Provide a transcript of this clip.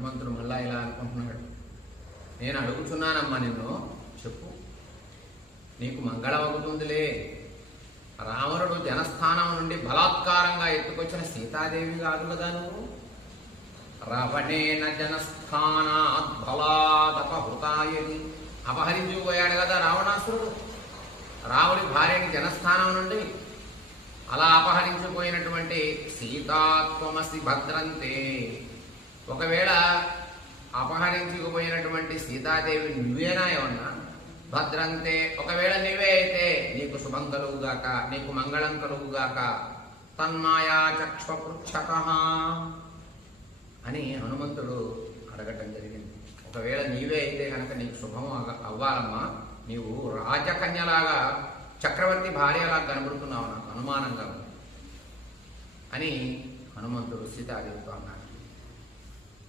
హనుమంతుడు మళ్ళా ఇలా అనుకుంటున్నాడు, నేను అడుగుతున్నానమ్మా నిన్ను, చెప్పు, నీకు మంగళం అవుతుందిలే. రావణుడు జనస్థానం నుండి బలాత్కారంగా ఎత్తుకొచ్చిన సీతాదేవి కాదు కదా నువ్వు. రావణేన జనస్థానాత్ బలాదపహృతాయని, అపహరించుకుపోయాడు కదా రావణాసురుడు రావుడి భార్యని జనస్థానం నుండి. అలా అపహరించిపోయినటువంటి సీతాత్వమసి భద్రంతే, ఒకవేళ అపహరించుకుపోయినటువంటి సీతాదేవి నువ్వేనా ఏమన్నా? భద్రంతే, ఒకవేళ నీవే అయితే నీకు శుభం కలుగుగాక, నీకు మంగళం కలుగుగాక. తన్మాయా చక్షపృచ్ఛక అని హనుమంతుడు అడగటం జరిగింది. ఒకవేళ నీవే అయితే కనుక నీకు శుభం అవ్వాలమ్మా, నీవు రాజకన్యలాగా చక్రవర్తి భార్యలాగా కనబడుతున్నావు, నాకు అనుమానంగా ఉంది అని హనుమంతుడు సీతాదేవితో అన్నాడు.